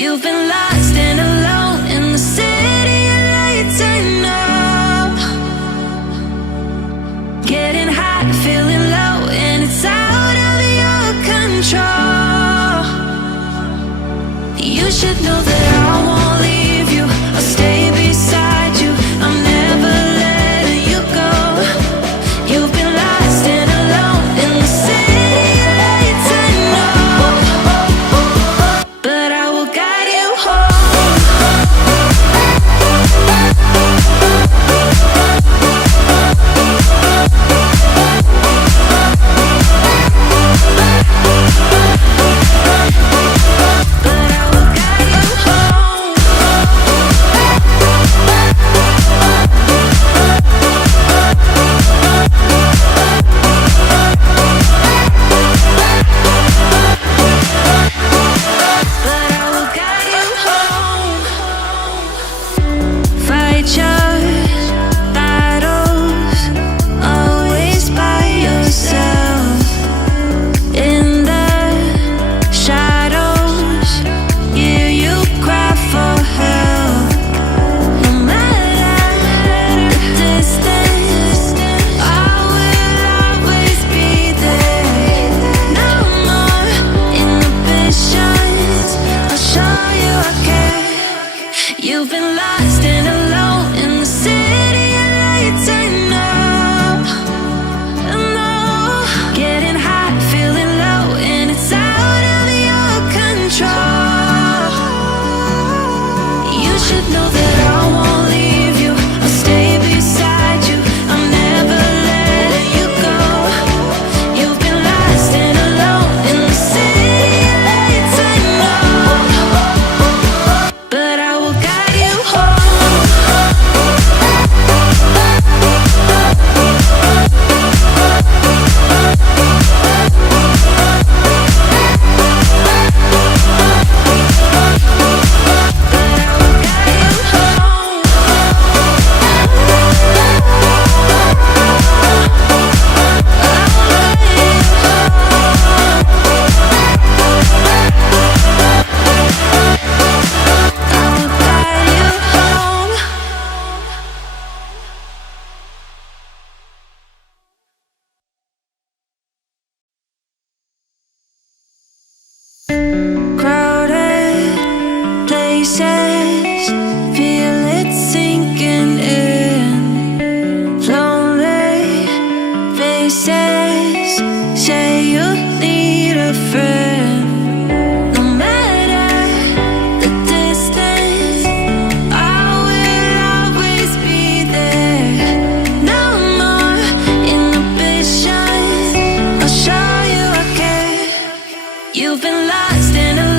You've been lost and alone in the city of lights. I know. Getting high, feeling low, and it's out of your control. You should know that I won't leave you. I'll stay beside you. I'm never letting you go. You've been lost and alone in the city of lights. I know, but I will guide you home. You've been lost and alone in the city of lights. I know, I know. Getting high, feeling low, and it's out of your control. You should know that I won't leave you. I'll stay beside you. I'm never letting you go. You've been lost and alone in the city of lights. I know, but I will guide you home. Crowded places, feel it sinking in. Lonely faces, say you need a friend. No matter the distance, I will always be there. No more inhibition, I'll show you I care. You've been lost in a